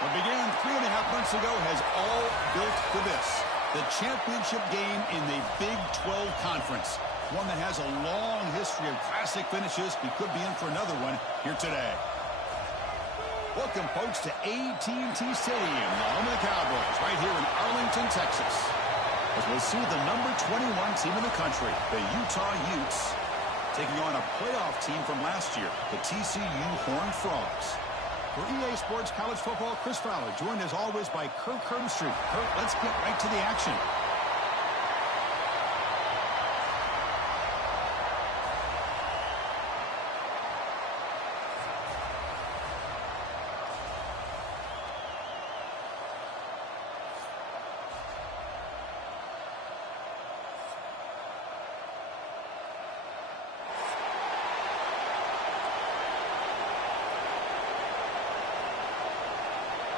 What began 3.5 months ago has all built to this. The championship game in the Big 12 Conference. One that has a long history of classic finishes. We could be in for another one here today. Welcome, folks, to AT&T Stadium, the home of the Cowboys, right here in Arlington, Texas. As we'll see the number 21 team in the country, the Utah Utes, taking on a playoff team from last year, the TCU Horned Frogs. For EA Sports College Football, Chris Fowler, joined as always by Kirk Herbstreit. Kirk, let's get right to the action.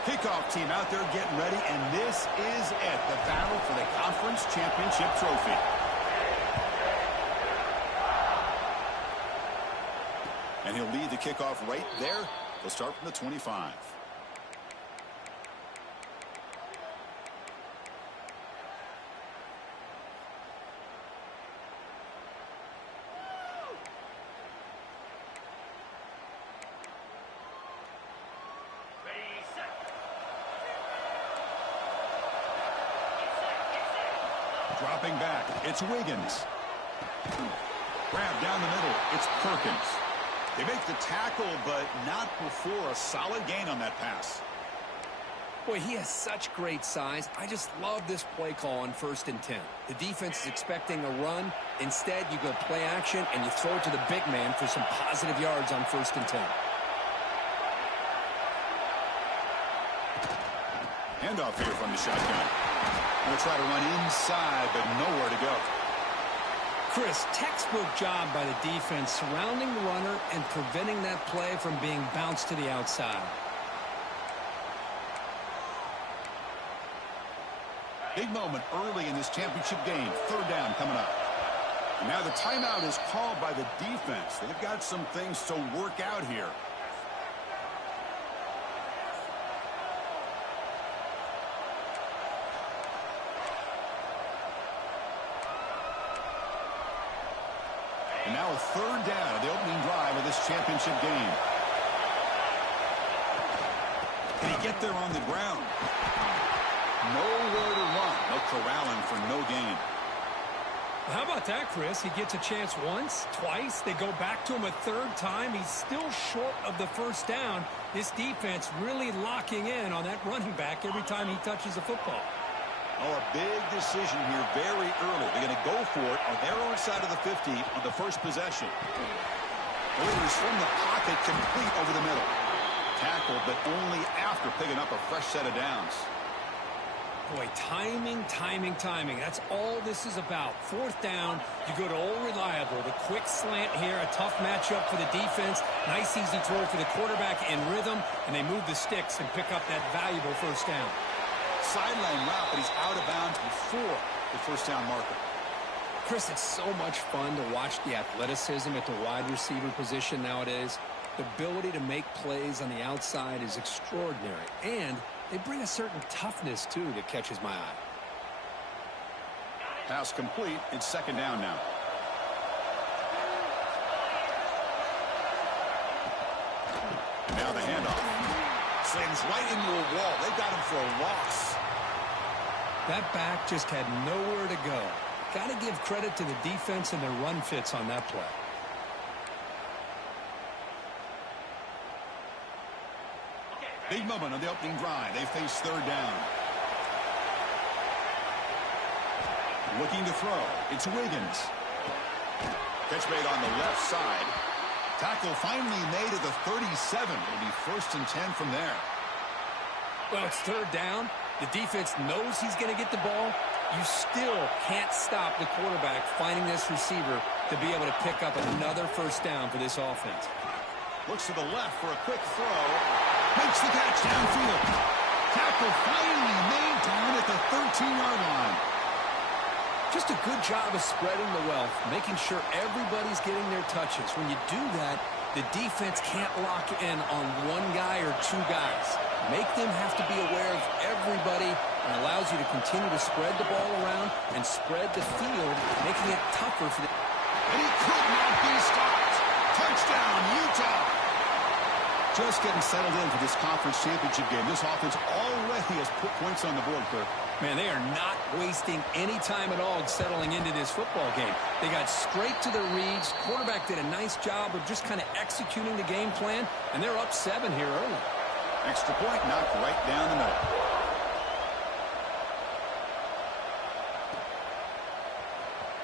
Kickoff team out there getting ready, and this is it, the battle for the conference championship trophy. And he'll lead the kickoff right there. He'll start from the 25. Dropping back, it's Wiggins. Grab down the middle, it's Perkins. They make the tackle, but not before a solid gain on that pass. Boy, he has such great size. I just love this play call on 1st and 10. The defense is expecting a run. Instead, you go play action, and you throw it to the big man for some positive yards on 1st and 10. Handoff here from the shotgun. Going to try to run inside, but nowhere to go. Chris, textbook job by the defense surrounding the runner and preventing that play from being bounced to the outside. Big moment early in this championship game. 3rd down coming up. And now the timeout is called by the defense. They've got some things to work out here. And now a 3rd down of the opening drive of this championship game. Can he get there on the ground? Nowhere to run. No corralling for no gain. How about that, Chris? He gets a chance once, twice. They go back to him a 3rd time. He's still short of the 1st down. This defense really locking in on that running back every time he touches the football. Oh, a big decision here very early. They're going to go for it on their own side of the 50 on the first possession. Raiders from the pocket complete over the middle. Tackled, but only after picking up a fresh set of downs. Boy, timing, timing, timing. That's all this is about. 4th down, you go to old reliable. The quick slant here, a tough matchup for the defense. Nice, easy throw for the quarterback in rhythm, and they move the sticks and pick up that valuable 1st down. Sideline route, but he's out of bounds before the 1st down marker. Chris, it's so much fun to watch the athleticism at the wide receiver position nowadays. The ability to make plays on the outside is extraordinary, and they bring a certain toughness, too, that catches my eye. Pass complete. It's 2nd down now. And now the handoff. Slams right into a wall. They've got him for a loss. That back just had nowhere to go. Got to give credit to the defense and their run fits on that play. Big moment on the opening drive. They face 3rd down. Looking to throw. It's Wiggins. Catch made on the left side. Tackle finally made at the 37. It'll be 1st and 10 from there. Well, it's 3rd down. The defense knows he's going to get the ball. You still can't stop the quarterback finding this receiver to be able to pick up another 1st down for this offense. Looks to the left for a quick throw. Makes the catch downfield. Tackle finally made down at the 13-yard line. Just a good job of spreading the wealth, making sure everybody's getting their touches. When you do that, the defense can't lock in on one guy or 2 guys. make them have to be aware of everybody, and allows you to continue to spread the ball around and spread the field, making it tougher for the... And he could not be stopped. Touchdown, Utah. Just getting settled in for this conference championship game. This offense already has put points on the board, Kirk. Man, they are not wasting any time at all settling into this football game. They got straight to their reads. Quarterback did a nice job of just kind of executing the game plan, and they're up 7 here early. Extra point knocked right down the middle.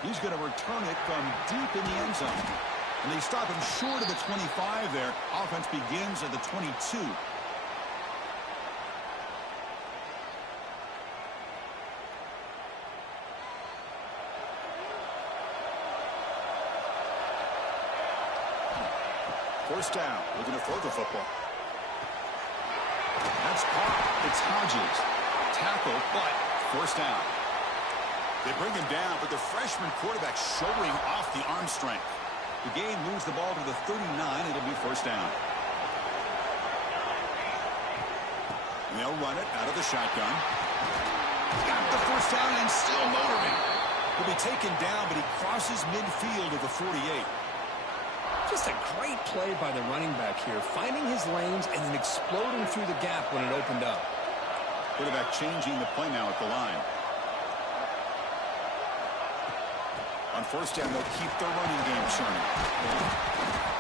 He's going to return it from deep in the end zone. And they stop him short of the 25 there. Offense begins at the 22. First down, looking to throw the football. That's caught. It's Hodges. Tackle, but first down. They bring him down, but the freshman quarterback showing off the arm strength. The game moves the ball to the 39. It'll be first down. And they'll run it out of the shotgun. Got the first down and still motoring. He'll be taken down, but he crosses midfield of the 48. Just a great play by the running back here, finding his lanes and then exploding through the gap when it opened up. Quarterback changing the play now at the line. On first down, they'll keep their running game churning.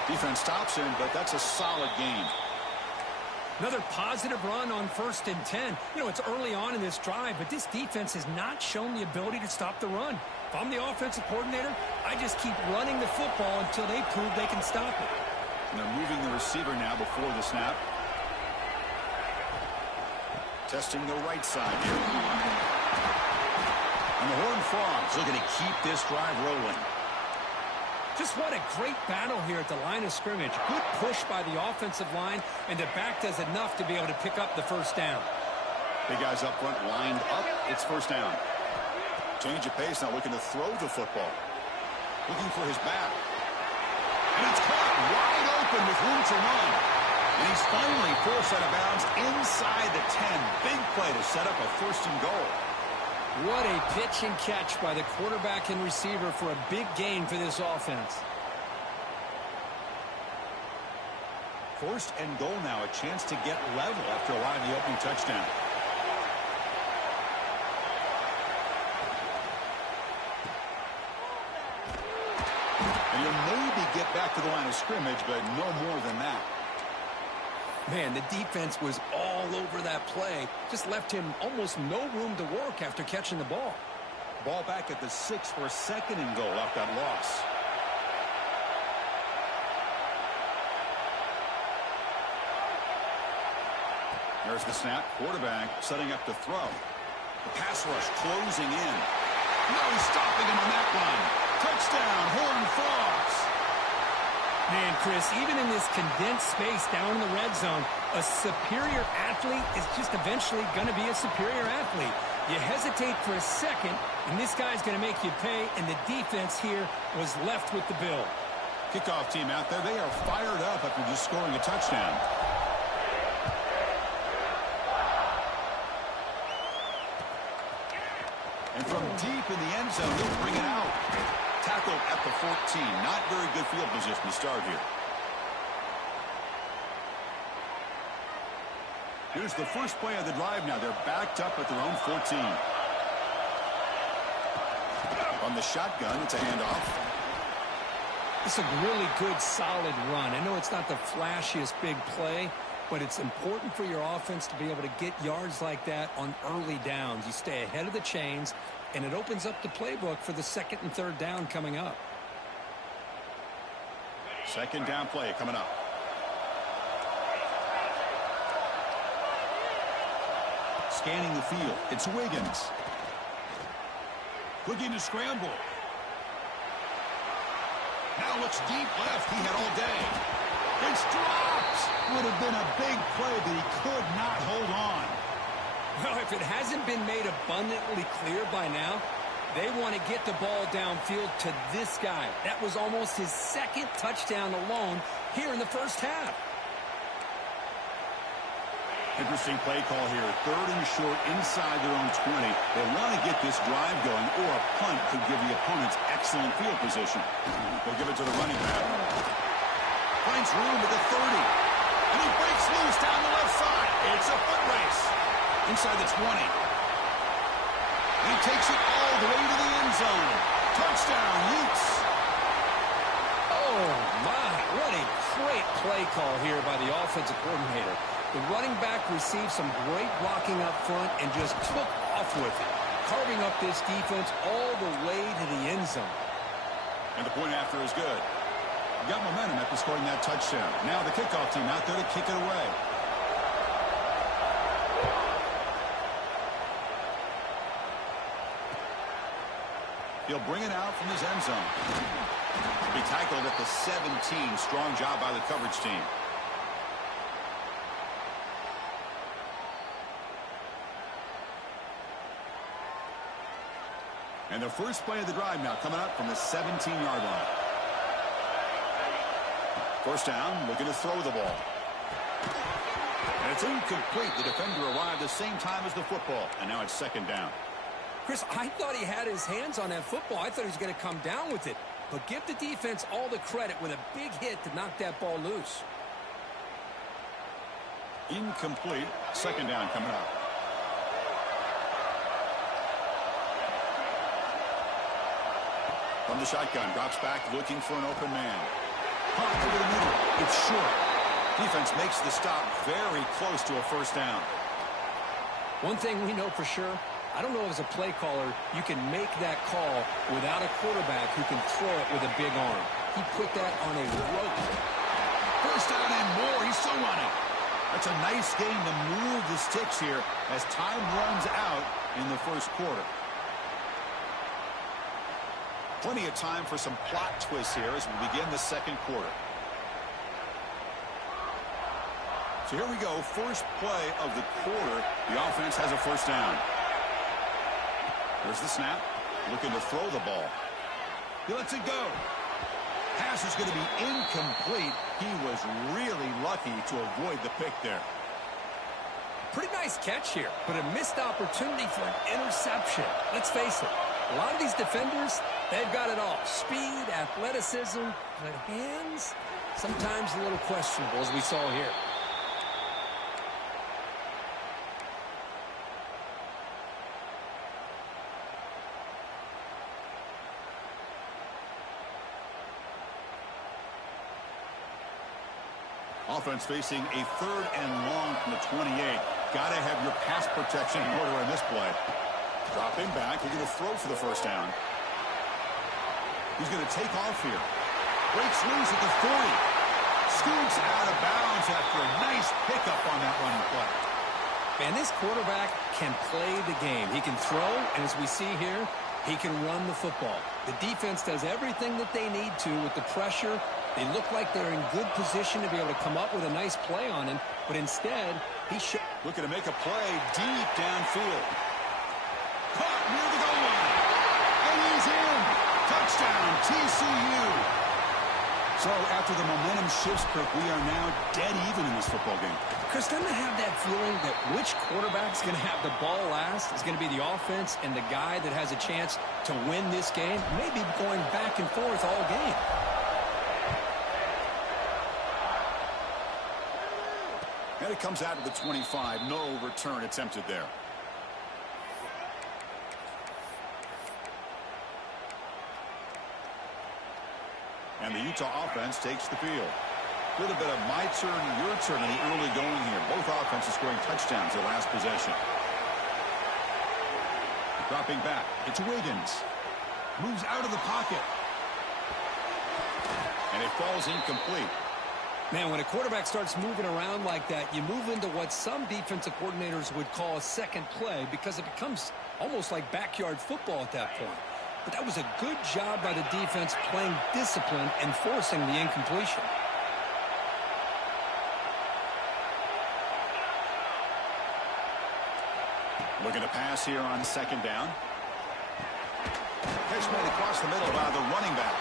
Defense stops him, but that's a solid gain. Another positive run on 1st and 10. You know, it's early on in this drive, but this defense has not shown the ability to stop the run. If I'm the offensive coordinator, I just keep running the football until they prove they can stop it. And they're moving the receiver now before the snap. Testing the right side here. And the Horned Frogs looking to keep this drive rolling. Just what a great battle here at the line of scrimmage. Good push by the offensive line, and the back does enough to be able to pick up the first down. Big guys up front lined up. It's first down. Change of pace now, looking to throw the football. Looking for his back. And it's caught wide open with room to run. And he's finally forced out of bounds inside the 10. Big play to set up a first and goal. What a pitch and catch by the quarterback and receiver for a big gain for this offense. First and goal now, a chance to get level after allowing the opening touchdown. And you'll maybe get back to the line of scrimmage, but no more than that. Man, the defense was all over that play. Just left him almost no room to work after catching the ball. Ball back at the 6 for a second and goal off that loss. There's the snap. Quarterback setting up to throw. The pass rush closing in. No stopping him on that one. Touchdown, Horned Frogs. Man, Chris, even in this condensed space down in the red zone, a superior athlete is just eventually going to be a superior athlete. You hesitate for a second, and this guy's going to make you pay, and the defense here was left with the bill. Kickoff team out there. They are fired up after just scoring a touchdown. And from deep in the end zone, they'll bring it out. Tackled at the 14. Not very good field position to start here. Here's the first play of the drive now. They're backed up at their own 14. On the shotgun, it's a handoff. It's a really good, solid run. I know it's not the flashiest big play, but it's important for your offense to be able to get yards like that on early downs. You stay ahead of the chains, and it opens up the playbook for the 2nd and 3rd down coming up. Second down play coming up. Scanning the field. It's Wiggins. Looking to scramble. Now looks deep left. He had all day. It's dropped. Would have been a big play, but he could not hold on. Well, if it hasn't been made abundantly clear by now, they want to get the ball downfield to this guy. That was almost his 2nd touchdown alone here in the first half. Interesting play call here. 3rd and short inside their own 20. They want to get this drive going, or a punt could give the opponents excellent field position. They'll give it to the running back. Finds room at the 30. And he breaks loose down the left side. It's a foot race. Inside the 20. He takes it all the way to the end zone. Touchdown, Utes. Oh, my. What a great play call here by the offensive coordinator. The running back received some great blocking up front and just took off with it, carving up this defense all the way to the end zone. And the point after is good. Got momentum after scoring that touchdown. Now the kickoff team out there to kick it away. He'll bring it out from his end zone. He'll be tackled at the 17. Strong job by the coverage team. And the first play of the drive now coming up from the 17-yard line. First down, looking to throw the ball. And it's incomplete. The defender arrived the same time as the football. And now it's second down. Chris, I thought he had his hands on that football. I thought he was going to come down with it. But give the defense all the credit with a big hit to knock that ball loose. Incomplete. Second down coming up. From the shotgun, drops back looking for an open man. Pop over the middle. It's short. Defense makes the stop very close to a first down. One thing we know for sure, I don't know as a play caller, you can make that call without a quarterback who can throw it with a big arm. He put that on a rope. First down and more. He's still running. That's a nice game to move the sticks here as time runs out in the first quarter. Plenty of time for some plot twists here as we begin the second quarter. So here we go. First play of the quarter. The offense has a first down. There's the snap. Looking to throw the ball. He lets it go. Pass is going to be incomplete. He was really lucky to avoid the pick there. Pretty nice catch here, but a missed opportunity for an interception. Let's face it, a lot of these defenders, they've got it all. Speed, athleticism, but hands, sometimes a little questionable, as we saw here. Offense facing a 3rd and long from the 28. Got to have your pass protection in order in this play. Dropping back. He's going to throw for the first down. He's going to take off here. Breaks loose at the 40. Scoots out of bounds after a nice pickup on that running play. Man, this quarterback can play the game. He can throw, and as we see here, he can run the football. The defense does everything that they need to with the pressure. They look like they're in good position to be able to come up with a nice play on him, but instead, he's looking to make a play deep downfield. Caught near the goal line. And he's in. Touchdown, TCU. So after the momentum shifts, Kirk, we are now dead even in this football game. Chris, doesn't have that feeling that which quarterback's going to have the ball last is going to be the offense, and the guy that has a chance to win this game may be going back and forth all game. And it comes out to the 25. No return attempted there. And the Utah offense takes the field. A little bit of my turn, your turn in the early going here. Both offenses scoring touchdowns their last possession. Dropping back. It's Wiggins. Moves out of the pocket. And it falls incomplete. Man, when a quarterback starts moving around like that, you move into what some defensive coordinators would call a second play because it becomes almost like backyard football at that point. But that was a good job by the defense playing discipline and forcing the incompletion. Looking to pass here on second down. Catch made across the middle by the running back.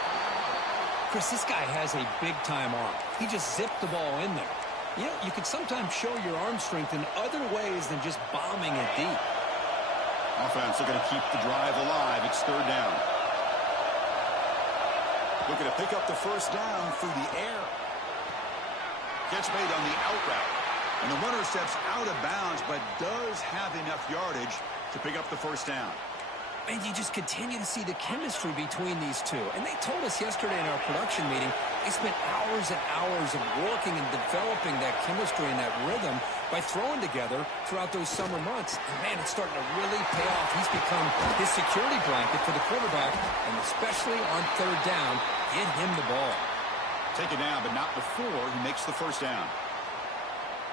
Chris, this guy has a big-time arm. He just zipped the ball in there. You know, you can sometimes show your arm strength in other ways than just bombing it deep. Offense looking to keep the drive alive. It's third down. Looking to pick up the first down through the air. Catch made on the out route. And the runner steps out of bounds, but does have enough yardage to pick up the first down. And you just continue to see the chemistry between these two. And they told us yesterday in our production meeting, they spent hours and hours of working and developing that chemistry and that rhythm by throwing together throughout those summer months. And, man, it's starting to really pay off. He's become his security blanket for the quarterback, and especially on third down, get him the ball. Take it down, but not before he makes the first down.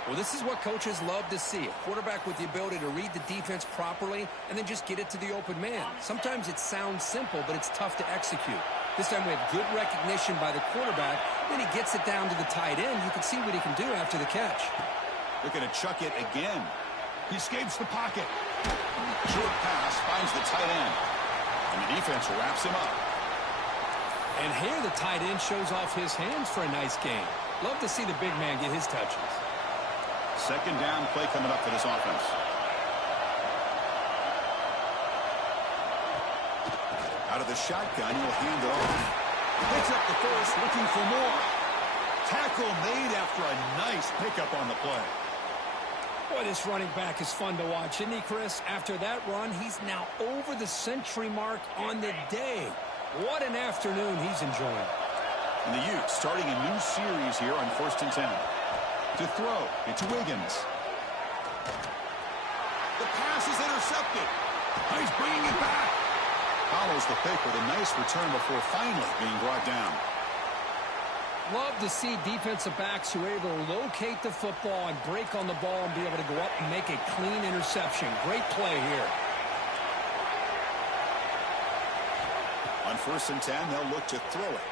Well, this is what coaches love to see. A quarterback with the ability to read the defense properly and then just get it to the open man. Sometimes it sounds simple, but it's tough to execute. This time we have good recognition by the quarterback. Then he gets it down to the tight end. You can see what he can do after the catch. Looking to chuck it again. He escapes the pocket. Short pass finds the tight end. And the defense wraps him up. And here the tight end shows off his hands for a nice game. Love to see the big man get his touches. Second down play coming up for this offense. Out of the shotgun, he'll hand it off. Picks up the first, looking for more. Tackle made after a nice pickup on the play. Boy, this running back is fun to watch, isn't he, Chris? After that run, he's now over the century mark on the day. What an afternoon he's enjoying. And the Utes starting a new series here on 1st and 10. To throw, it's Wiggins. The pass is intercepted. He's bringing it back. Follows the pick with a nice return before finally being brought down. Love to see defensive backs who are able to locate the football and break on the ball and be able to go up and make a clean interception. Great play here. On 1st and 10, they'll look to throw it.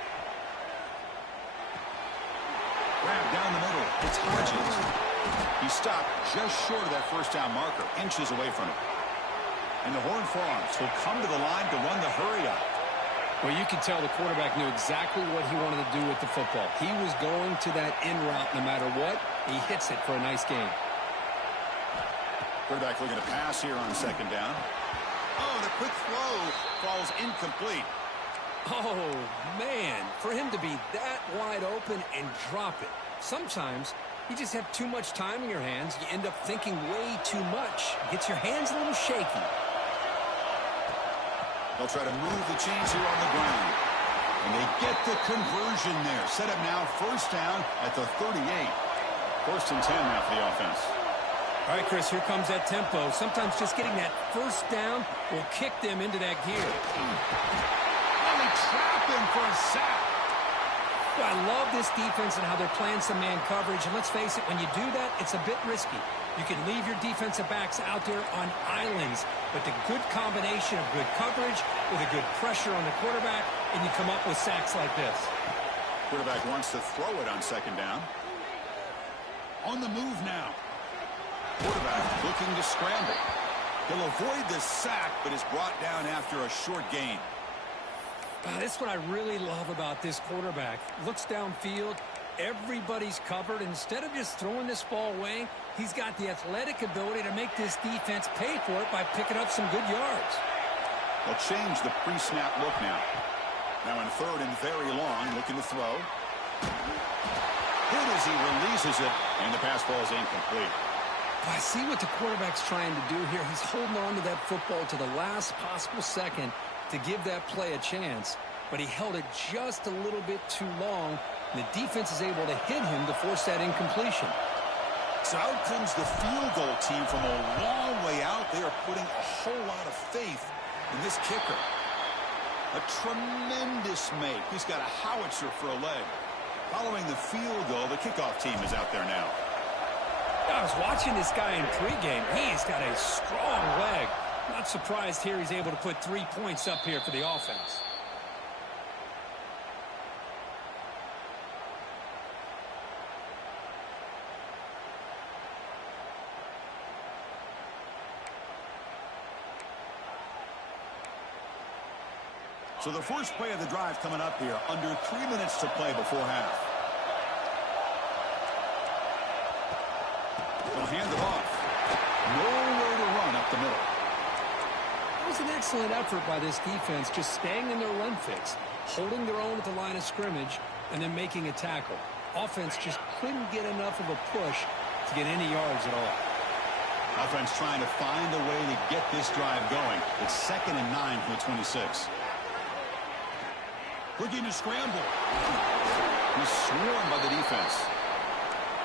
Grab down the middle. It's Hodges. He stopped just short of that first down marker, inches away from it. And the Horned Frogs will come to the line to run the hurry up. Well, you can tell the quarterback knew exactly what he wanted to do with the football. He was going to that in route no matter what. He hits it for a nice gain. Quarterback looking to pass here on second down. Oh, and a quick throw falls incomplete. Oh, man, for him to be that wide open and drop it. Sometimes you just have too much time in your hands. You end up thinking way too much. Gets your hands a little shaky. They'll try to move the chains here on the ground. And they get the conversion there. Set up now first down at the 38. 1st and 10 now for the offense. All right, Chris, here comes that tempo. Sometimes just getting that first down will kick them into that gear. Trap him for a sack. Well, I love this defense and how they're playing some man coverage. And let's face it, when you do that, it's a bit risky. You can leave your defensive backs out there on islands, but the good combination of good coverage with a good pressure on the quarterback, and you come up with sacks like this. Quarterback wants to throw it on second down. On the move now. Quarterback looking to scramble. He'll avoid the sack, but is brought down after a short gain. That's what I really love about this quarterback. Looks downfield. Everybody's covered. Instead of just throwing this ball away, he's got the athletic ability to make this defense pay for it by picking up some good yards. They'll change the pre-snap look now. Now in 3rd and very long, looking to throw. Hit as he releases it, and the pass ball is incomplete. I see what the quarterback's trying to do here. He's holding on to that football to the last possible second to give that play a chance, but he held it just a little bit too long, and the defense is able to hit him to force that incompletion. So out comes the field goal team from a long way out. They are putting a whole lot of faith in this kicker. A tremendous make. He's got a howitzer for a leg. Following the field goal, the kickoff team is out there now. I was watching this guy in pregame. He's got a strong leg. Not surprised here he's able to put 3 points up here for the offense. So the first play of the drive coming up here. Under 3 minutes to play before half. excellent effort by this defense, just staying in their run fix, holding their own at the line of scrimmage, and then making a tackle. Offense just couldn't get enough of a push to get any yards at all. Offense trying to find a way to get this drive going. It's 2nd and 9 from the 26. Looking to scramble. He's swarmed by the defense.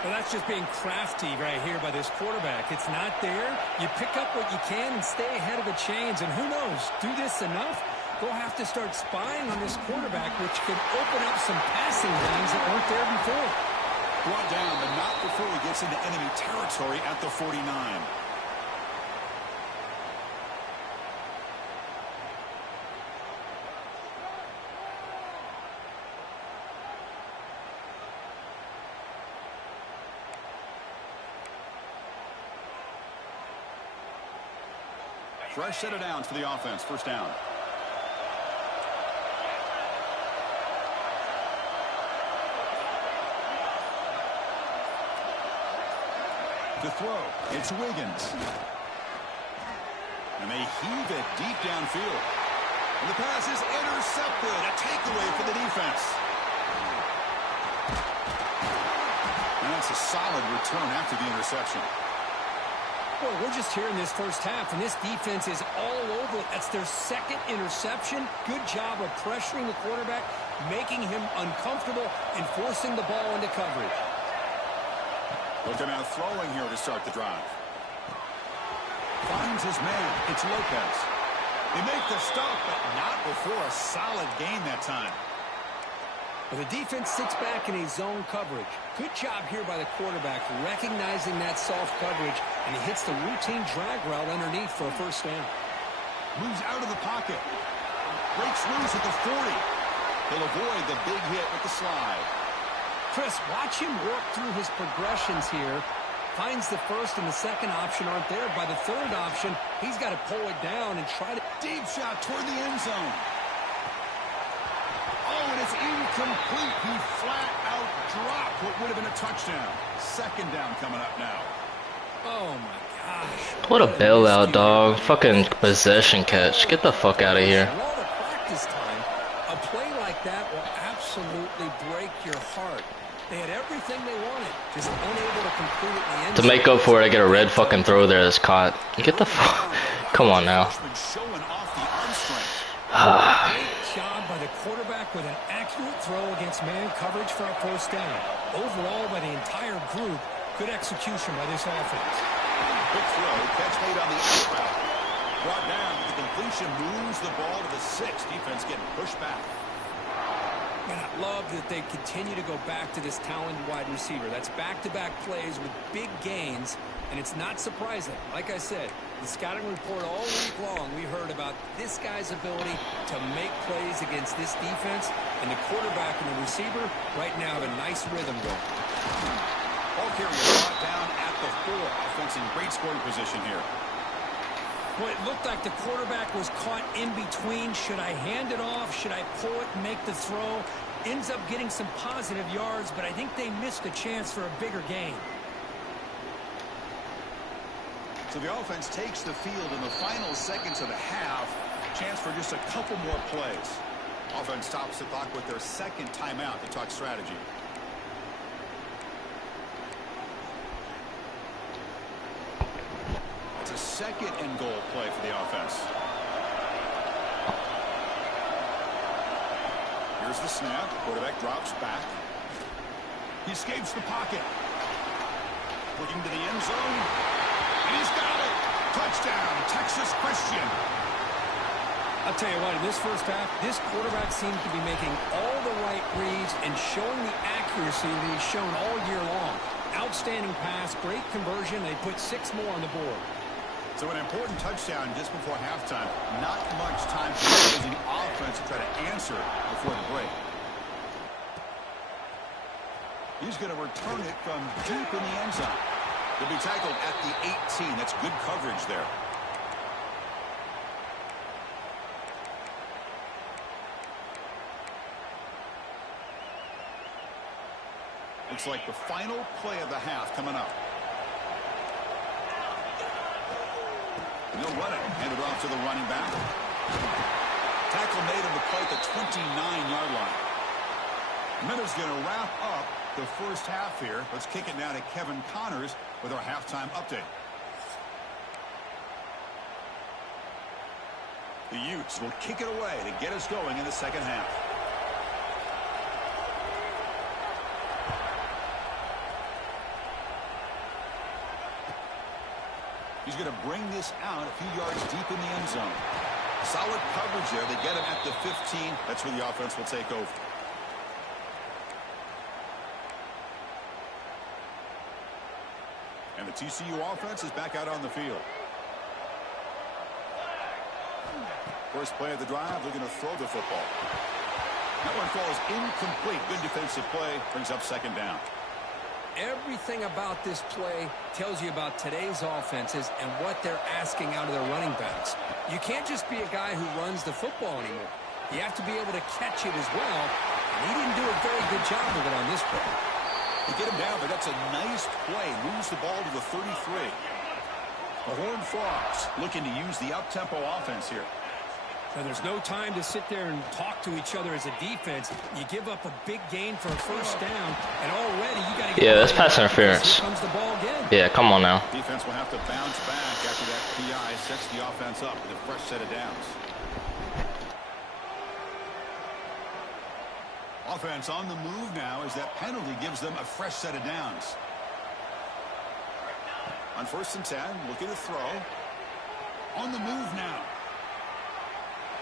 Well, that's just being crafty right here by this quarterback. It's not there. You pick up what you can and stay ahead of the chains. And who knows, do this enough, they'll have to start spying on this quarterback, which could open up some passing lanes that weren't there before. Brought down, but not before he gets into enemy territory at the 49. Fresh set of downs for the offense. First down. To throw, it's Wiggins. And they heave it deep downfield. And the pass is intercepted. A takeaway for the defense. And that's a solid return after the interception. Boy, we're just here in this first half, and this defense is all over it. That's their 2nd interception. Good job of pressuring the quarterback, making him uncomfortable, and forcing the ball into coverage. Looking out throwing here to start the drive. Finds his man. It's Lopez. They make the stop, but not before a solid gain that time. Well, the defense sits back in a zone coverage. Good job here by the quarterback, recognizing that soft coverage, and he hits the routine drag route underneath for a first down. Moves out of the pocket. Breaks loose at the 40. He'll avoid the big hit with the slide. Chris, watch him work through his progressions here. Finds the first and the second option aren't there. By the third option, he's got to pull it down and try to... Deep shot toward the end zone. Oh, and it's incomplete. He flat out dropped what would have been a touchdown. 2nd down coming up now. Oh, my gosh. What a bailout, dog. Fucking possession catch. Get the fuck out of here. All the practice time, a play like that will absolutely break your heart. They had everything they wanted, just unable to complete it in the end To make up for it, I get a red fucking throw there that's caught. Get the fuck. Come on now. Showing off the arm strength. Great job by the quarterback with an accurate throw against man coverage for a first down. Overall, by the entire group, good execution by this offense. Quick throw, catch made on the out route. Brought down, the completion moves the ball to the 6. Defense getting pushed back. And I love that they continue to go back to this talented wide receiver. That's back-to-back plays with big gains, and it's not surprising. Like I said, the scouting report all week long, we heard about this guy's ability to make plays against this defense, and the quarterback and the receiver right now have a nice rhythm going. Ball carrier brought down at the 4. Offense in great scoring position here. Well, it looked like the quarterback was caught in between. Should I hand it off? Should I pull it and make the throw? Ends up getting some positive yards, but I think they missed a chance for a bigger gain. So the offense takes the field in the final seconds of the half. Chance for just a couple more plays. Offense stops the clock with their 2nd timeout to talk strategy. It's a 2nd and goal play for the offense. Here's the snap. Quarterback drops back. He escapes the pocket. Looking to the end zone. And he's got it. Touchdown, Texas Christian. I'll tell you what, in this first half, this quarterback seems to be making all the right reads and showing the accuracy that he's shown all year long. Outstanding pass, great conversion. They put 6 more on the board. So an important touchdown just before halftime. Not much time for the opposing offense to try to answer before the break. He's going to return it from deep in the end zone. He'll be tackled at the 18. That's good coverage there. Looks like the final play of the half coming up. And they'll run it. Hand it off to the running back. Tackle made on the play at the 29-yard line. Minutes going to wrap up the first half here. Let's kick it now to Kevin Connors with our halftime update. The Utes will kick it away to get us going in the second half. He's going to bring this out a few yards deep in the end zone. Solid coverage there. They get him at the 15. That's where the offense will take over. And the TCU offense is back out on the field. First play of the drive, looking to throw the football. That one falls incomplete. Good defensive play. Brings up second down. Everything about this play tells you about today's offenses and what they're asking out of their running backs. You can't just be a guy who runs the football anymore. You have to be able to catch it as well, and he didn't do a very good job of it on this play. They get him down, but that's a nice play. Moves the ball to the 33. The Horned Frogs looking to use the up-tempo offense here. Now, there's no time to sit there and talk to each other as a defense. You give up a big gain for a first down, and already you got to get... Yeah, that's pass interference. Here comes the ball again. Yeah, come on now. Defense will have to bounce back after that PI sets the offense up with a fresh set of downs. Offense on the move now as that penalty gives them a fresh set of downs. On 1st and 10, looking to throw. On the move now.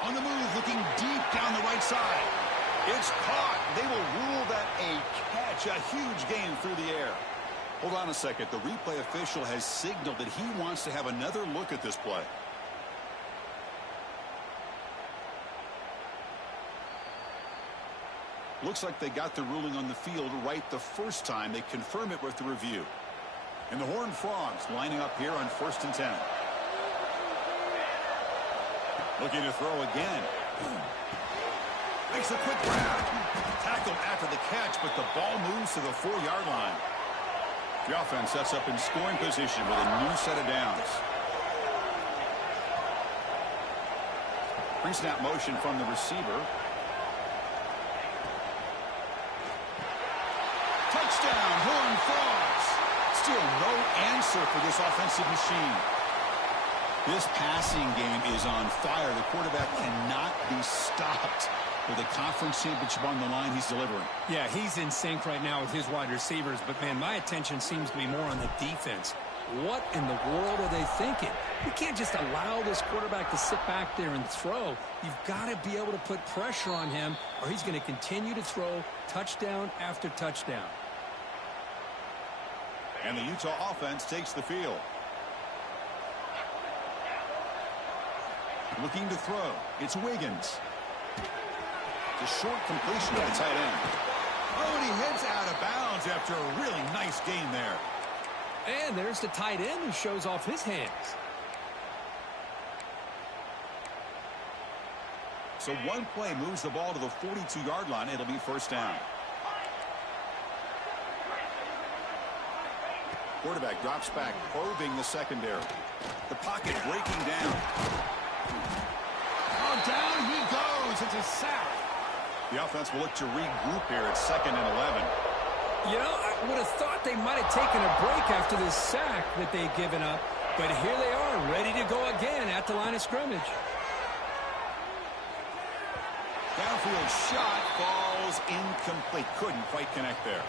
On the move, looking deep down the right side. It's caught. They will rule that a catch, a huge gain through the air. Hold on a second. The replay official has signaled that he wants to have another look at this play. Looks like they got the ruling on the field right the first time. They confirm it with the review. And the Horned Frogs lining up here on 1st and 10. Looking to throw again. Makes a quick grab. Tackled after the catch, but the ball moves to the 4-yard line. The offense sets up in scoring position with a new set of downs. Pre-snap motion from the receiver. Touchdown, Horned Frogs. Still no answer for this offensive machine. This passing game is on fire. The quarterback cannot be stopped. With a conference championship on the line, he's delivering. Yeah, he's in sync right now with his wide receivers. But, man, my attention seems to be more on the defense. What in the world are they thinking? You can't just allow this quarterback to sit back there and throw. You've got to be able to put pressure on him, or he's going to continue to throw touchdown after touchdown. And the Utah offense takes the field. Looking to throw. It's Wiggins. It's a short completion to the tight end. Oh, and he heads out of bounds after a really nice gain there. And there's the tight end who shows off his hands. So one play moves the ball to the 42-yard line. It'll be first down. Quarterback drops back, probing the secondary. The pocket breaking down. Oh, down he goes. It's a sack. The offense will look to regroup here at 2nd and 11. You know, I would have thought they might have taken a break after this sack that they've given up. But here they are, ready to go again at the line of scrimmage. Downfield shot falls incomplete. Couldn't quite connect there.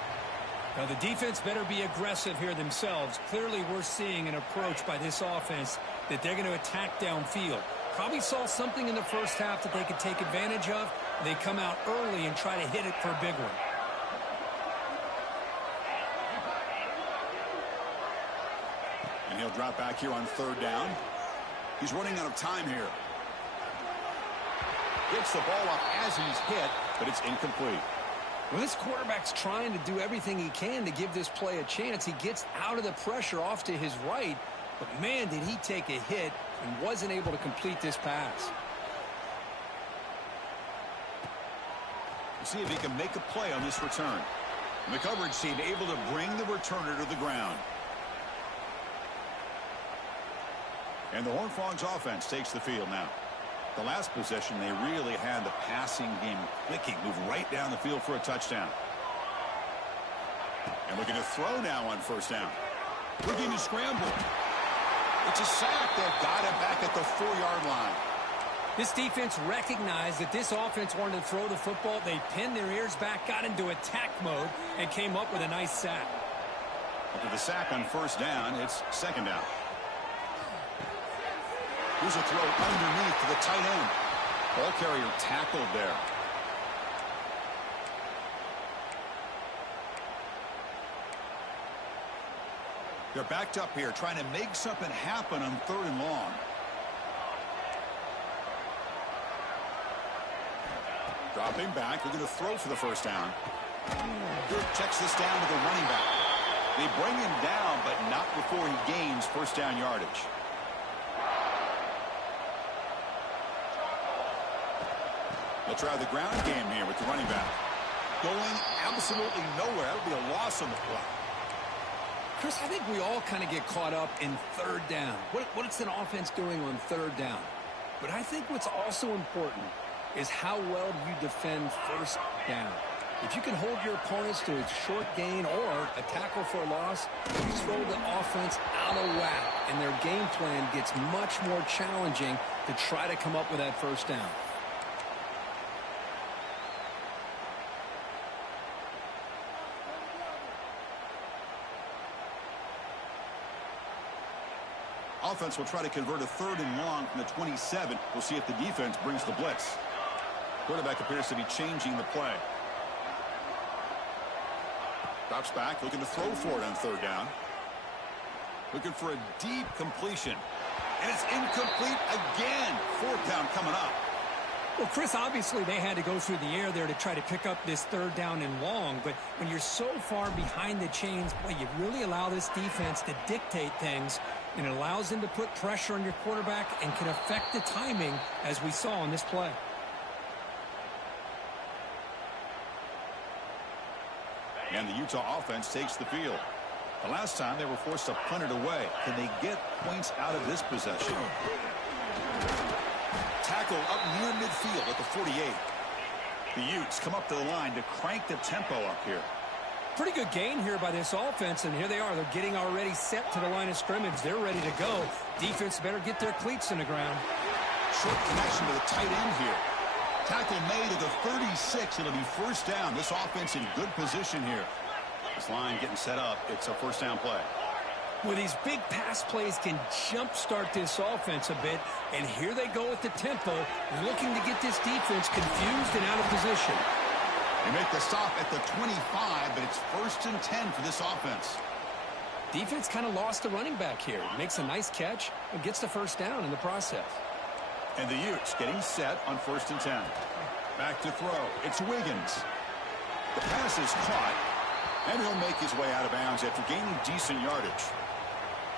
Now, the defense better be aggressive here themselves. Clearly, we're seeing an approach by this offense that they're going to attack downfield. Probably saw something in the first half that they could take advantage of. They come out early and try to hit it for a big one. And he'll drop back here on 3rd down. He's running out of time here. Gets the ball up as he's hit, but it's incomplete. Well, this quarterback's trying to do everything he can to give this play a chance. He gets out of the pressure off to his right, but man, did he take a hit and wasn't able to complete this pass. We'll see if he can make a play on this return. And the coverage team able to bring the returner to the ground. And the Horned Frogs offense takes the field now. The last possession, they really had the passing game clicking. Move right down the field for a touchdown. And looking to throw now on first down. Looking to scramble. It's a sack. They've got it back at the 4-yard line. This defense recognized that this offense wanted to throw the football. They pinned their ears back, got into attack mode, and came up with a nice sack. After the sack on first down, it's second down. Here's a throw underneath to the tight end. Ball carrier tackled there. They're backed up here, trying to make something happen on 3rd and long. Dropping back, looking to throw for the first down. Checks this down to the running back. They bring him down, but not before he gains first down yardage. They'll try the ground game here with the running back. Going absolutely nowhere. That'll be a loss on the play. Chris, I think we all kind of get caught up in 3rd down. What's an offense doing on 3rd down? But I think what's also important is how well do you defend first down. If you can hold your opponents to a short gain or a tackle for a loss, you throw the offense out of whack, and their game plan gets much more challenging to try to come up with that first down. Offense will try to convert a 3rd and long from the 27. We'll see if the defense brings the blitz. Quarterback appears to be changing the play. Drops back, looking to throw for it on 3rd down. Looking for a deep completion. And it's incomplete again. 4th down coming up. Well, Chris, obviously they had to go through the air there to try to pick up this 3rd down and long. But when you're so far behind the chains, boy, you really allow this defense to dictate things. And it allows them to put pressure on your quarterback and can affect the timing, as we saw on this play. And the Utah offense takes the field. The last time they were forced to punt it away. Can they get points out of this possession? Tackle up near midfield at the 48. The Utes come up to the line to crank the tempo up here. Pretty good gain here by this offense, and here they are. They're getting already set to the line of scrimmage. They're ready to go. Defense better get their cleats in the ground. Short connection to the tight end here. Tackle made at the 36. It'll be first down. This offense in good position here. This line getting set up. It's a first down play. Well, these big pass plays can jumpstart this offense a bit, and here they go with the tempo, looking to get this defense confused and out of position. They make the stop at the 25, but it's 1st and 10 for this offense. Defense kind of lost the running back here. Makes a nice catch and gets the first down in the process. And the Utes getting set on 1st and 10. Back to throw. It's Wiggins. The pass is caught, and he'll make his way out of bounds after gaining decent yardage.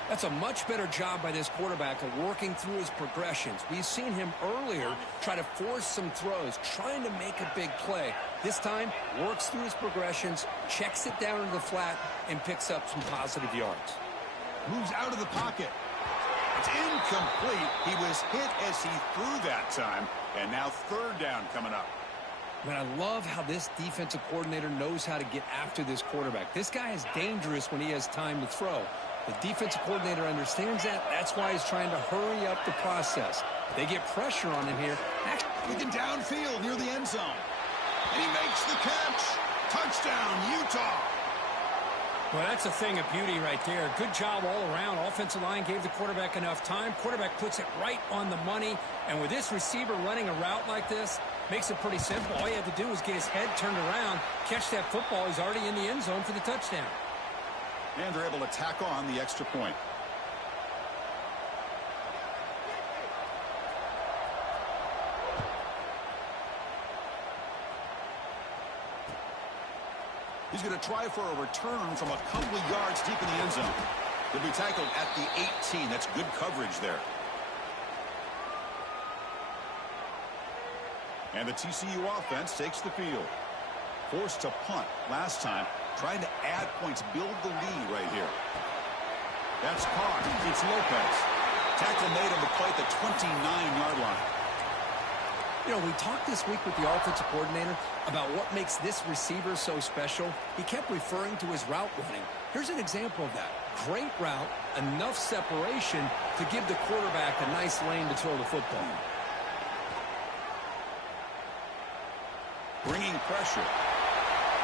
That's a much better job by this quarterback of working through his progressions. We've seen him earlier try to force some throws, trying to make a big play. This time, works through his progressions, checks it down into the flat, and picks up some positive yards. Moves out of the pocket. It's incomplete. He was hit as he threw that time, and now 3rd down coming up. But I love how this defensive coordinator knows how to get after this quarterback. This guy is dangerous when he has time to throw. The defensive coordinator understands that. That's why he's trying to hurry up the process. They get pressure on him here. Looking downfield near the end zone. And he makes the catch. Touchdown, Utah. Well, that's a thing of beauty right there. Good job all around. Offensive line gave the quarterback enough time. Quarterback puts it right on the money. And with this receiver running a route like this, makes it pretty simple. All you have to do is get his head turned around, catch that football. He's already in the end zone for the touchdown. And they're able to tack on the extra point. He's going to try for a return from a couple of yards deep in the end zone. He'll be tackled at the 18. That's good coverage there. And the TCU offense takes the field. Forced to punt last time. Trying to add points, build the lead right here. That's Carr. It's Lopez. Tackle made on the play at the 29-yard line. You know, we talked this week with the offensive coordinator about what makes this receiver so special. He kept referring to his route running. Here's an example of that. Great route, enough separation to give the quarterback a nice lane to throw the football. Bringing pressure.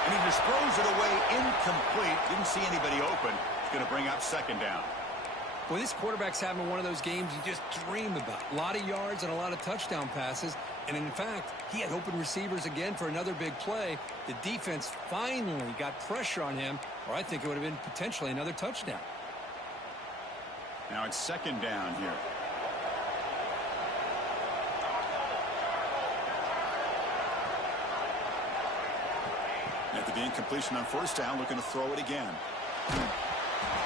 And he just throws it away incomplete. Didn't see anybody open. He's going to bring up second down. Well, this quarterback's having one of those games you just dream about. A lot of yards and a lot of touchdown passes. And in fact, he had open receivers again for another big play. The defense finally got pressure on him, or I think it would have been potentially another touchdown. Now it's second down here. After the incompletion on first down, looking to throw it again.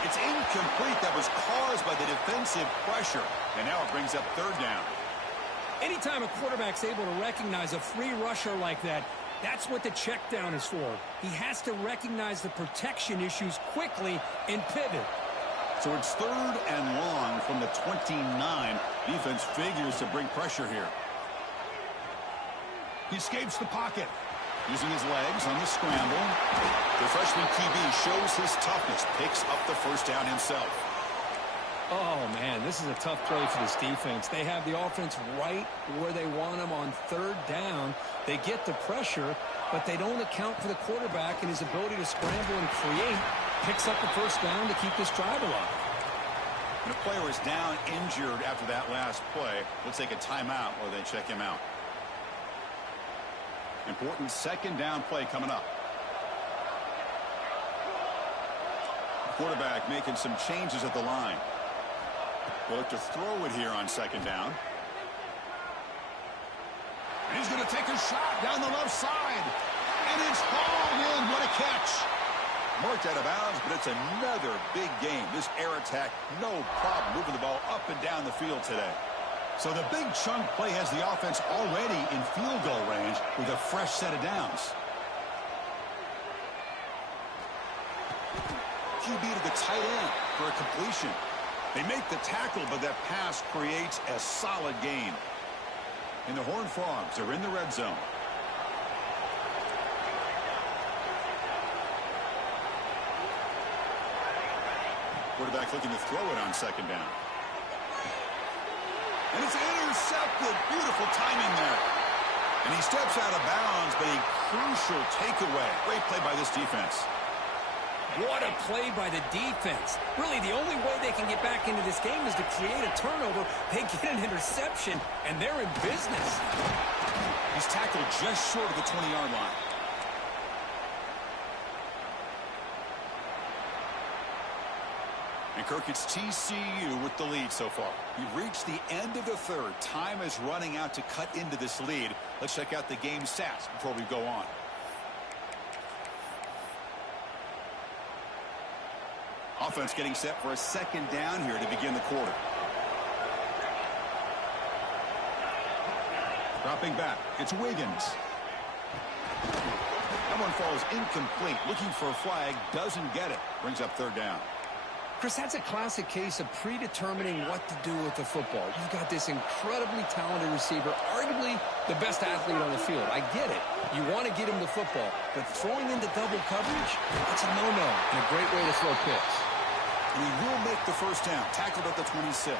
It's incomplete. That was caused by the defensive pressure. And now it brings up third down. Anytime a quarterback's able to recognize a free rusher like that, that's what the check down is for. He has to recognize the protection issues quickly and pivot. So it's third and long from the 29. Defense figures to bring pressure here. He escapes the pocket. Using his legs on the scramble. The freshman QB shows his toughness. Picks up the first down himself. Oh, man, this is a tough play for this defense. They have the offense right where they want them on third down. They get the pressure, but they don't account for the quarterback and his ability to scramble and create. Picks up the first down to keep this drive alive. And a player is down injured after that last play. Let's take a timeout while they check him out. Important second down play coming up. Quarterback making some changes at the line. We'll look to throw it here on second down. And he's going to take a shot down the left side. And it's hauled in. What a catch. Marked out of bounds, but it's another big game. This air attack, no problem moving the ball up and down the field today. So the big chunk play has the offense already in field goal range with a fresh set of downs. QB to the tight end for a completion. They make the tackle, but that pass creates a solid gain. And the Horned Frogs are in the red zone. Quarterback looking to throw it on second down. And it's intercepted. Beautiful timing there. And he steps out of bounds, but a crucial takeaway. Great play by this defense. What a play by the defense. Really, the only way they can get back into this game is to create a turnover. They get an interception, and they're in business. He's tackled just short of the 20-yard line. And Kirk, it's TCU with the lead so far. We've reached the end of the third. Time is running out to cut into this lead. Let's check out the game stats before we go on. Offense getting set for a second down here to begin the quarter. Dropping back, it's Wiggins. That one falls incomplete. Looking for a flag, doesn't get it. Brings up third down. Chris, that's a classic case of predetermining what to do with the football. You've got this incredibly talented receiver, arguably the best athlete on the field. I get it. You want to get him the football, but throwing into double coverage, that's a no-no and a great way to throw picks. And he will make the first down, tackled at the 26.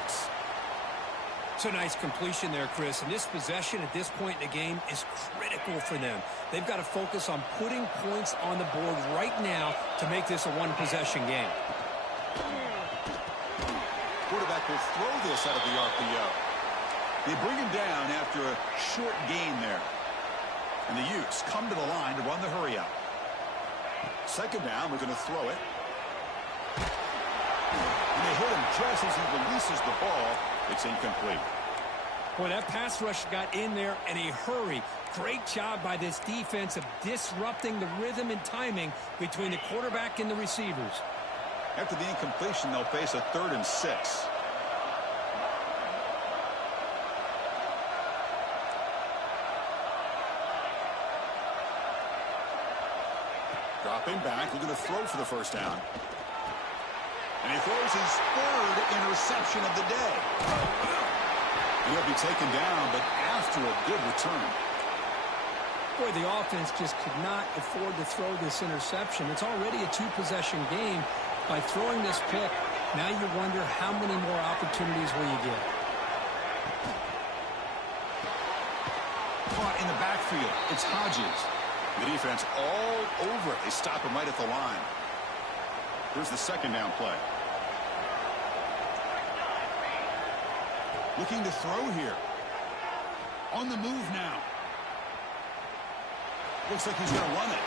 It's a nice completion there, Chris. And this possession at this point in the game is critical for them. They've got to focus on putting points on the board right now to make this a one-possession game. Quarterback will throw this out of the RPO. They bring him down after a short gain there. And the Utes come to the line to run the hurry out. Second down, we're going to throw it. And they hit him just as he releases the ball. It's incomplete. Boy, that pass rush got in there in a hurry. Great job by this defense of disrupting the rhythm and timing between the quarterback and the receivers. After the incompletion, they'll face a 3rd and 6. Dropping back, looking to throw for the first down. And he throws his 3rd interception of the day. He'll be taken down, but after a good return. Boy, the offense just could not afford to throw this interception. It's already a two-possession game. By throwing this pick, now you wonder how many more opportunities will you get. Caught in the backfield. It's Hodges. The defense all over it. They stop him right at the line. Here's the second down play. Looking to throw here. On the move now. Looks like he's going to run it.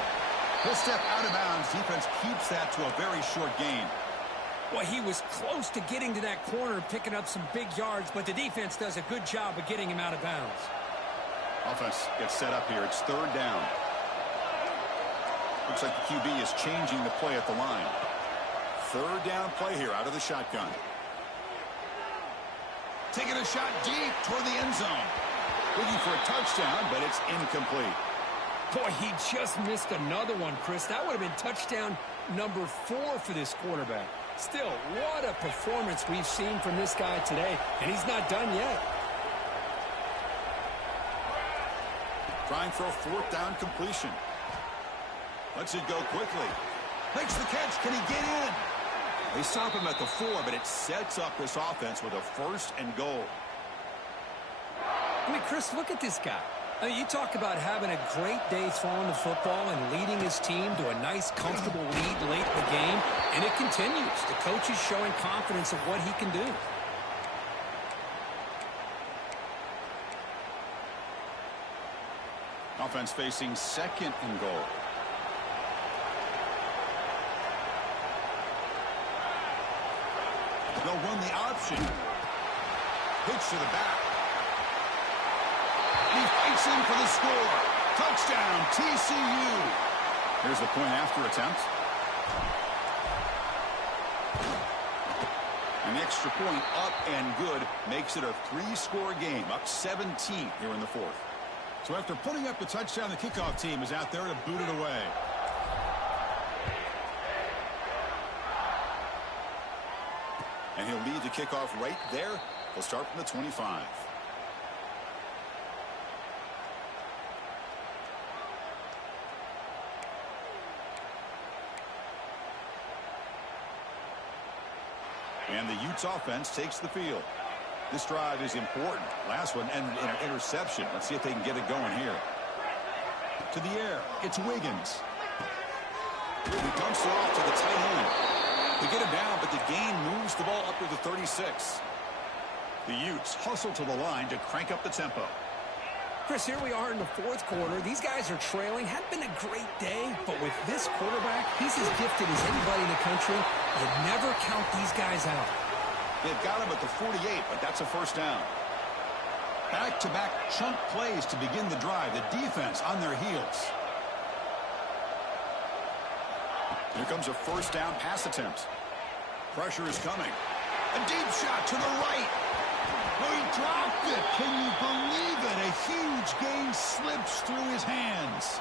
He'll step out of bounds. Defense keeps that to a very short gain. Well, he was close to getting to that corner, picking up some big yards, but the defense does a good job of getting him out of bounds. Offense gets set up here. It's third down. Looks like the QB is changing the play at the line. Third down play here out of the shotgun. Taking a shot deep toward the end zone. Looking for a touchdown, but it's incomplete. Boy, he just missed another one, Chris. That would have been touchdown number 4 for this quarterback. Still, what a performance we've seen from this guy today, and he's not done yet. Trying for a fourth down completion. Lets it go quickly. Makes the catch. Can he get in? They stop him at the 4, but it sets up this offense with a first and goal. I mean, Chris, look at this guy. I mean, you talk about having a great day throwing the football and leading his team to a nice, comfortable lead late in the game, and it continues. The coach is showing confidence of what he can do. Offense facing second and goal. They'll run the option. Pitch to the back. He fights in for the score. Touchdown, TCU. Here's the point after attempt. An extra point up and good makes it a 3-score game, up 17 here in the fourth. So after putting up the touchdown, the kickoff team is out there to boot it away. And he'll lead the kickoff right there. He'll start from the 25. And the Utes offense takes the field. This drive is important. Last one ended in an interception. Let's see if they can get it going here. To the air. It's Wiggins. He dumps it off to the tight end. They get him down, but the gain moves the ball up to the 36. The Utes hustle to the line to crank up the tempo. Chris, here we are in the fourth quarter. These guys are trailing. Hadn't been a great day, but with this quarterback, he's as gifted as anybody in the country. You never count these guys out. They've got him at the 48, but that's a first down. Back-to-back chunk plays to begin the drive. The defense on their heels. Here comes a first down pass attempt. Pressure is coming. A deep shot to the right. Oh, he dropped it. Can you believe it? A huge gain slips through his hands.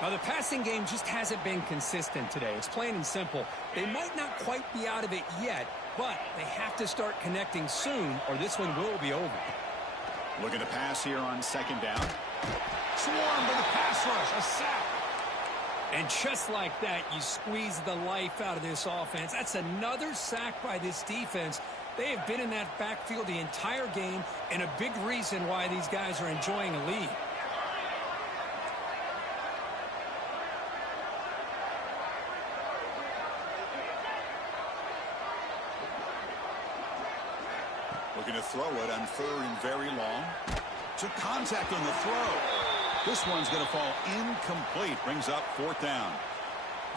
Now, the passing game just hasn't been consistent today. It's plain and simple. They might not quite be out of it yet, but they have to start connecting soon, or this one will be over. Looking to pass here on second down. Swarmed by the pass rush. A sack. And just like that, you squeeze the life out of this offense. That's another sack by this defense. They have been in that backfield the entire game, and a big reason why these guys are enjoying a lead. Looking to throw it on third and very long. Took contact on the throw. This one's going to fall incomplete. Brings up fourth down.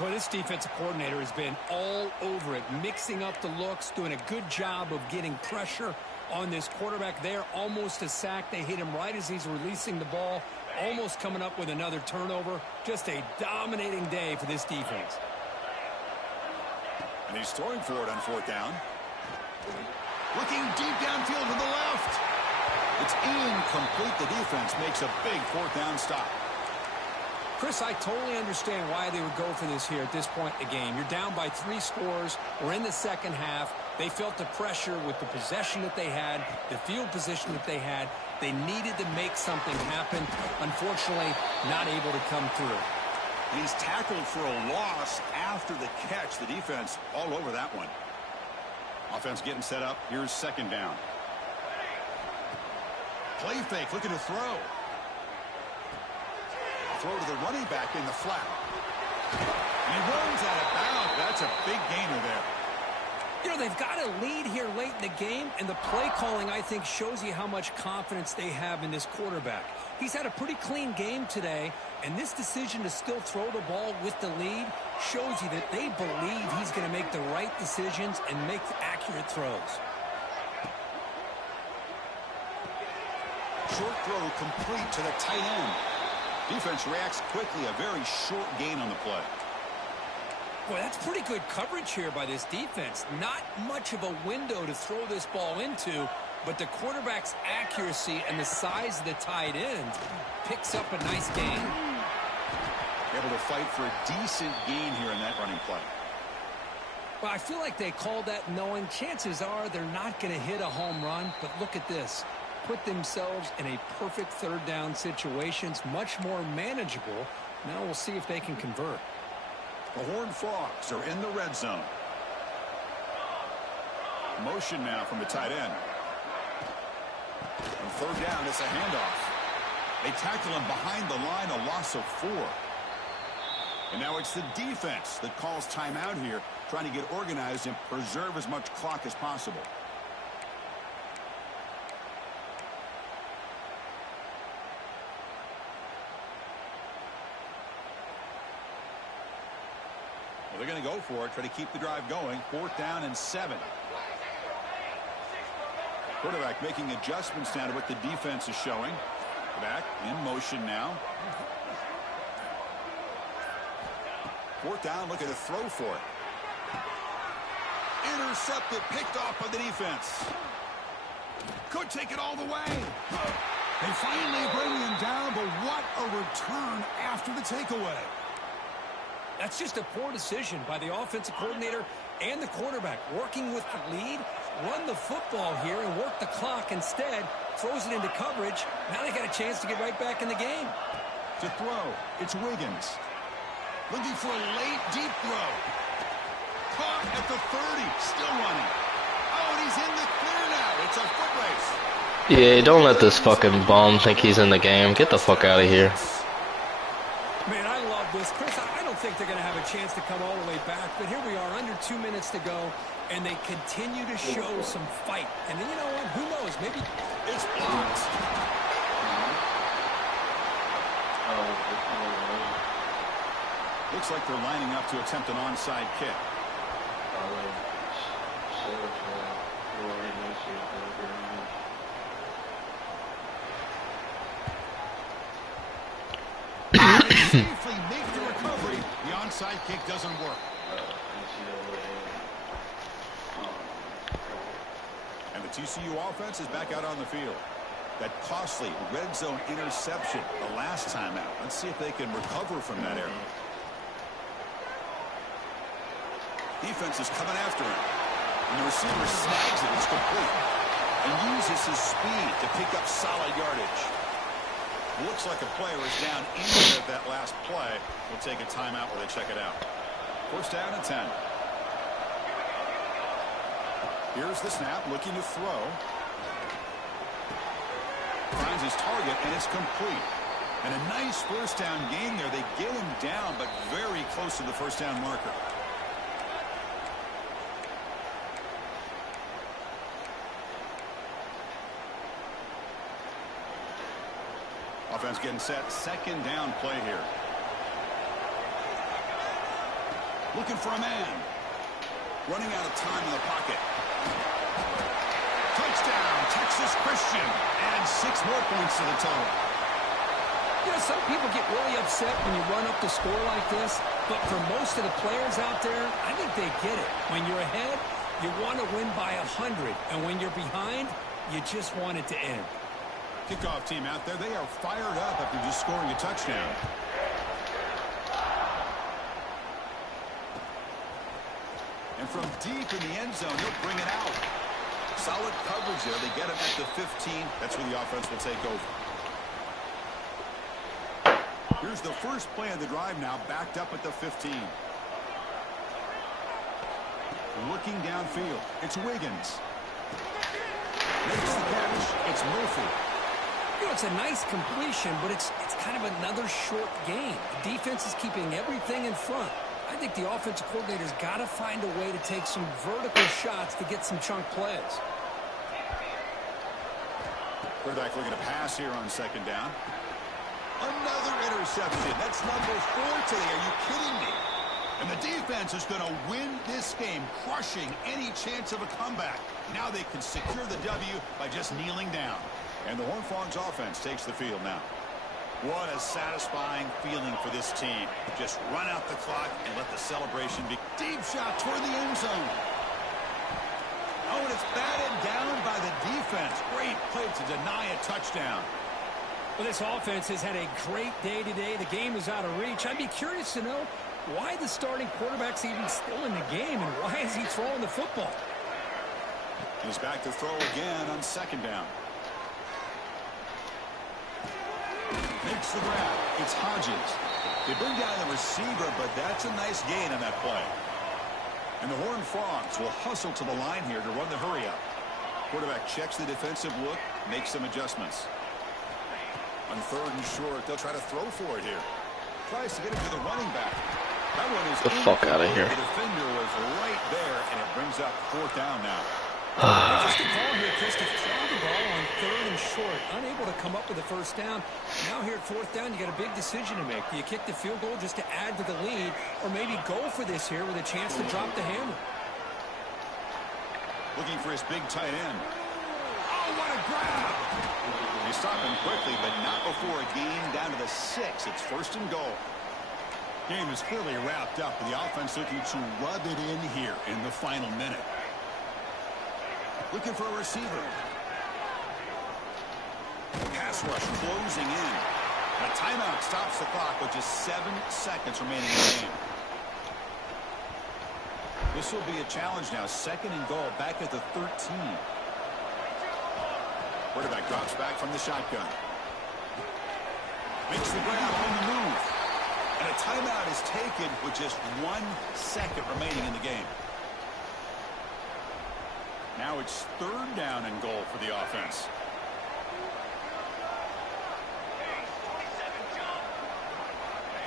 Well, this defensive coordinator has been all over it, mixing up the looks, doing a good job of getting pressure on this quarterback there. Almost a sack. They hit him right as he's releasing the ball, almost coming up with another turnover. Just a dominating day for this defense. And he's throwing for it on fourth down. Looking deep downfield to the left. It's incomplete. The defense makes a big fourth down stop. Chris, I totally understand why they would go for this here at this point in the game. You're down by 3 scores. We're in the second half. They felt the pressure with the possession that they had, the field position that they had. They needed to make something happen. Unfortunately, not able to come through. He's tackled for a loss after the catch. The defense all over that one. Offense getting set up. Here's second down. Play fake, looking to throw. Throw to the running back in the flat. And he runs out of bounds. That's a big gainer there. You know, they've got a lead here late in the game, and the play calling, I think, shows you how much confidence they have in this quarterback. He's had a pretty clean game today, and this decision to still throw the ball with the lead shows you that they believe he's going to make the right decisions and make accurate throws. Short throw complete to the tight end. Defense reacts quickly. A very short gain on the play. Boy, that's pretty good coverage here by this defense. Not much of a window to throw this ball into, but the quarterback's accuracy and the size of the tight end picks up a nice gain. Able to fight for a decent gain here in that running play. Well, I feel like they called that knowing chances are they're not going to hit a home run, but look at this. Put themselves in a perfect third down situations, much more manageable. Now we'll see if they can convert. The Horned Frogs are in the red zone. Motion now from the tight end. On third down, it's a handoff. They tackle him behind the line, a loss of 4. And now it's the defense that calls timeout here, trying to get organized and preserve as much clock as possible. They're going to go for it, try to keep the drive going. 4th down and 7. Quarterback making adjustments now to what the defense is showing. Back in motion now. 4th down, looking to throw for it. Intercepted, picked off by the defense. Could take it all the way. They finally bring him down, but what a return after the takeaway. That's just a poor decision by the offensive coordinator and the quarterback. Working with the lead, run the football here and work the clock instead. Throws it into coverage. Now they got a chance to get right back in the game. To throw, it's Wiggins. Looking for a late, deep throw. Caught at the 30, still running. Oh, and he's in the clear now. It's a foot race. Yeah, don't let this fucking bum think he's in the game. Get the fuck out of here. Man, I love this. Chris, I don't think they're going to have a chance to come all the way back, but here we are, under 2 minutes to go, and they continue to show some fight. And then, you know what? Who knows? Maybe it's blocked. Looks like they're lining up to attempt an onside kick. Safely make the recovery. The onside kick doesn't work. And the TCU offense is back out on the field. That costly red zone interception the last time out. Let's see if they can recover from that error. Defense is coming after him. And the receiver snags it. It's complete. And uses his speed to pick up solid yardage. Looks like a player is down into that last play. We'll take a timeout where they check it out. 1st down and 10. Here's the snap, looking to throw. Finds his target, and it's complete. And a nice 1st down gain there. They get him down, but very close to the 1st down marker. Offense getting set. 2nd down play here. Looking for a man. Running out of time in the pocket. Touchdown, Texas Christian. And 6 more points to the total. You know, some people get really upset when you run up the score like this, but for most of the players out there, I think they get it. When you're ahead, you want to win by 100, and when you're behind, you just want it to end. Kickoff team out there. They are fired up after just scoring a touchdown. And from deep in the end zone, he'll bring it out. Solid coverage there. They get him at the 15. That's where the offense will take over. Here's the first play of the drive now, backed up at the 15. Looking downfield, it's Wiggins. Makes the catch. It's Murphy. You know, it's a nice completion, but it's kind of another short game. The defense is keeping everything in front. I think the offensive coordinator's got to find a way to take some vertical shots to get some chunk plays. Quarterback looking to pass here on second down. Another interception. That's number 4 today. Are you kidding me? And the defense is going to win this game, crushing any chance of a comeback. Now they can secure the W by just kneeling down. And the Horned Frogs offense takes the field now. What a satisfying feeling for this team. Just run out the clock and let the celebration be. Deep shot toward the end zone. Oh, and it's batted down by the defense. Great play to deny a touchdown. Well, this offense has had a great day today. The game is out of reach. I'd be curious to know why the starting quarterback's even still in the game, and why is he throwing the football? He's back to throw again on second down. Makes the grab. It's Hodges. They bring down the receiver, but that's a nice gain on that play. And the Horned Frogs will hustle to the line here to run the hurry-up. Quarterback checks the defensive look, makes some adjustments. On third and short, they'll try to throw for it here. Tries to get it to the running back. That one is the fuck out of here. The defender was right there, and it brings up fourth down now. Just a call here, Chris, to throw the ball on third and short. Unable to come up with a first down. Now here at fourth down, you got a big decision to make. Do you kick the field goal just to add to the lead, or maybe go for this here with a chance to drop the hammer? Looking for his big tight end. Oh, what a grab! They stop him quickly, but not before a gain down to the 6. It's first and goal. Game is clearly wrapped up, with the offense looking to rub it in here in the final minute. Looking for a receiver. Pass rush closing in. And a timeout stops the clock with just 7 seconds remaining in the game. This will be a challenge now. Second and goal back at the 13. Quarterback drops back from the shotgun. Makes the grab on the move. And a timeout is taken with just 1 second remaining in the game. Now it's third down and goal for the offense.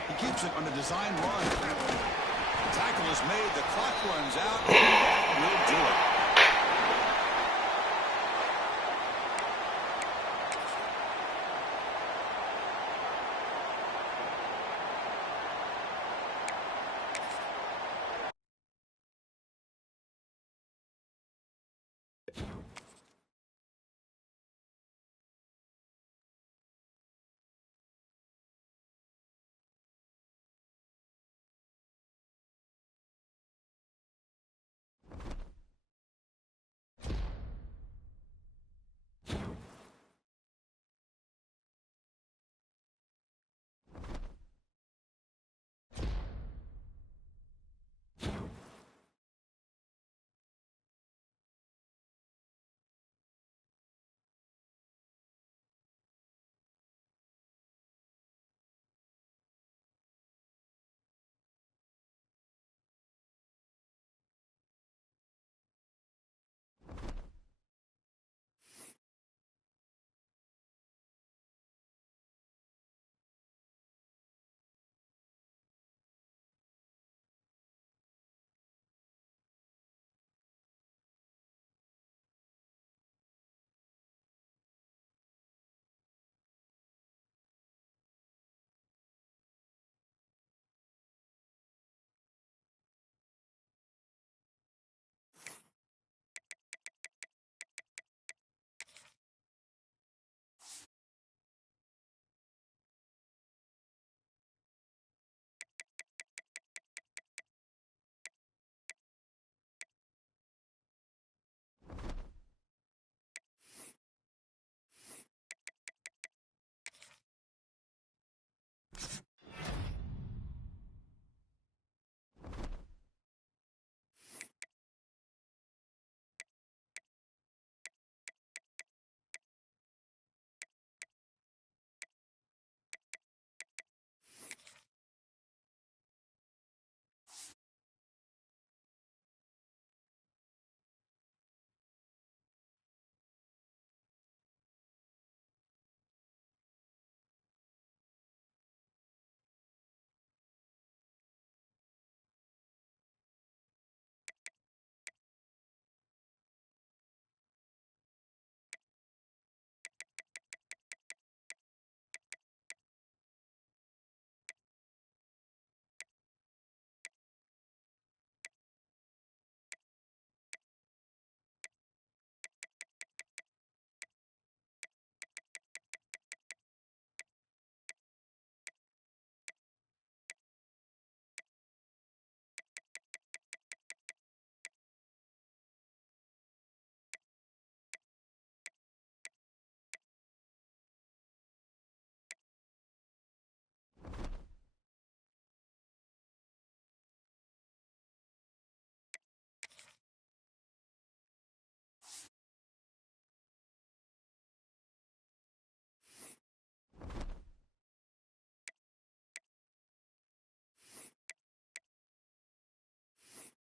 He keeps it on the design run. Tackle is made. The clock runs out. And that will do it.